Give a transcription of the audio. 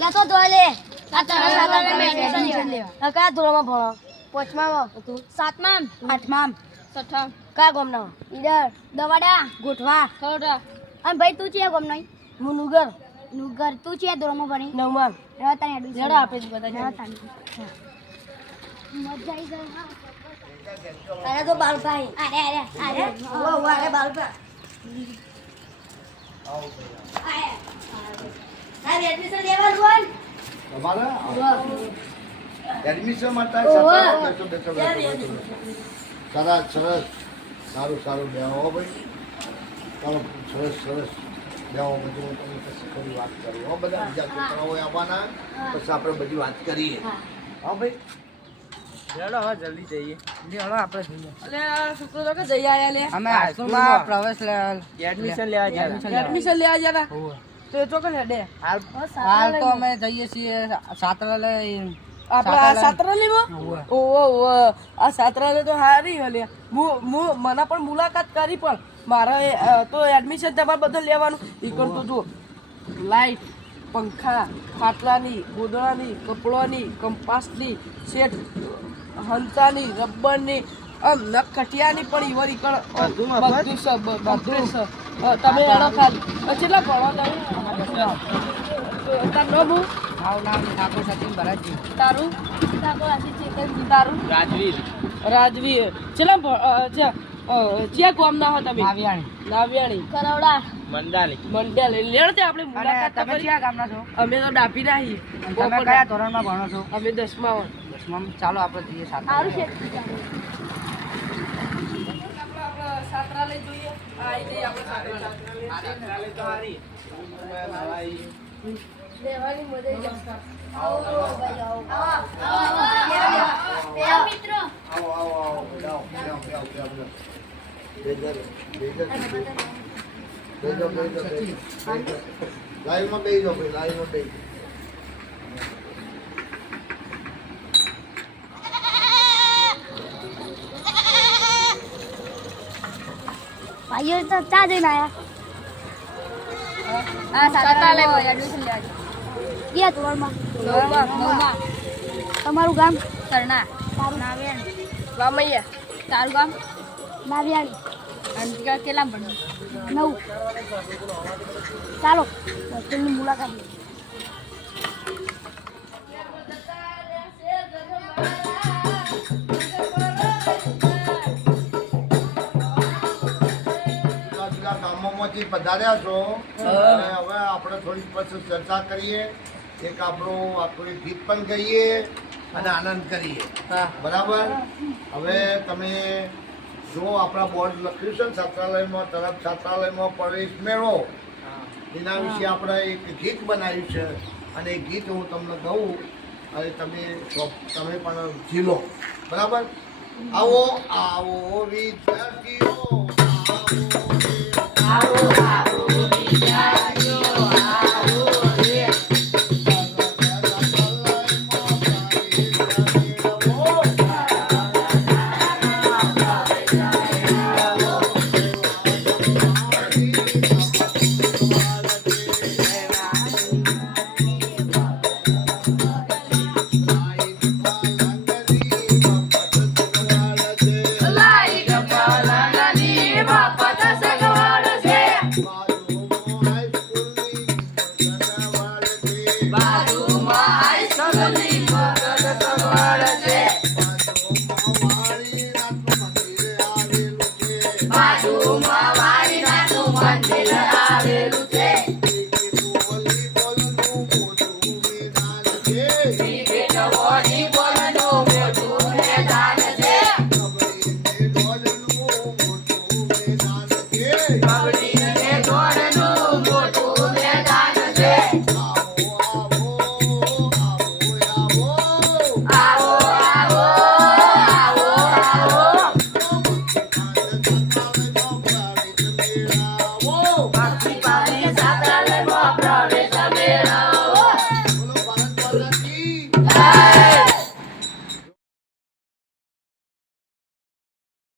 યા તો દોલે આ તારા એડમિશન લેવા કા ધોરણમાં ભણો પાંચમામાં તું સાતમામ આઠમામ છઠ્ઠામ કા ગામનો ઈડર દવાડા ગોઠવા થોડા અને ભાઈ તું છે ગામનો હું નુગર તું છે ધોરણમાં ભણી નવમામ રેવા તારી એડમિશન રેડા આપે છે બધા રેવા તારી મજા આવી જાય અરે તો બાલભાઈ અરે ઓ અરે બાલભા અરે એડમિશન લેવાનું હોય તમારા એડમિશન માટે સરસ સારું બેહો ભાઈ ચાલો સરસ બેહો બધું હું તમને પછી થોડી વાત કરું હો બધા બીજા છોકરાઓ આવવાના પછી આપણે બધી વાત કરીએ હા ભાઈ હેડો હવે જલ્દી જઈએ હેડો આપણે જઈએ અલે શુક્ર તો કે જઈ આયા લે અમે હાઈસ્કૂલમાં પ્રવેશ એડમિશન લેવા ગયા તો એ ચોકન હેડે હાલ તો અમે જઈએ છીએ છાત્રાલય આપણે આ છાત્રાલયમાં ઓહો આ છાત્રાલય તો હારી હલે મને પણ મુલાકાત કરી પણ મારે તો એડમિશન તમારે બધું લેવાનું ઈ કરતો જો લાઈટ પંખા ખાટલાની ગોદડાની કપડાની કંપાસની સેટ હંચાની રબરની આમ નખટિયાની પણ ઈવરી કર બધું તમે એનો ખાલી કેટલા ભણો તમે તારું નામ મારું નામ ઠાકોર સચિન ભરતજી. તારું તારું રાજવીર ચેલા ગામ ના હો તમે નાવિયાણી કરોડા મંડાલી લેડતે આપણે મુલાકાત તમે કરી કયા ગામના છો? અમે તો ડાપી નાહી તમે કયા ધોરણમાં ભણો છો? અમે 10માં ચાલો આપણે જઈએ સાથે. છાત્રાલય જોઈએ આ જઈએ આપણે છાત્રાલય તો હારી દેવાની મજા આવો ભાઈ આવો મિત્રો લાઈવમાં બેસી જાઓ ભાઈ લાઈવમાં બેસી ભાઈઓ તો ચા જઈને આયા છાત્રાલય એડમિશન લેવા ગયા ધોરણમાં નવમાં તમારું ગામ સરણા તારું નાવિયાણી વામૈયા તારું ગામ નાવિયાણી અને કેટલા ભણ્યું 9 ચાલો હોસ્ટેલની મુલાકાત લઈએ. ગામોમાંથી પધાર્યા છો અને હવે આપણે થોડી પછી ચર્ચા કરીએ એક આપણું ગીત પણ ગાઈએ અને આનંદ કરીએ બરાબર. હવે તમે જો આપણા બોર્ડ લખ્યું છે ને છાત્રાલયમાં પ્રવેશ મેળવો એના વિશે આપણે એક ગીત બનાવ્યું છે અને એ ગીત હું તમને ગાઉં અને તમે પણ ઝીલો બરાબર. આવો આવો વિદ્યાર્થીઓ આવો બાબડી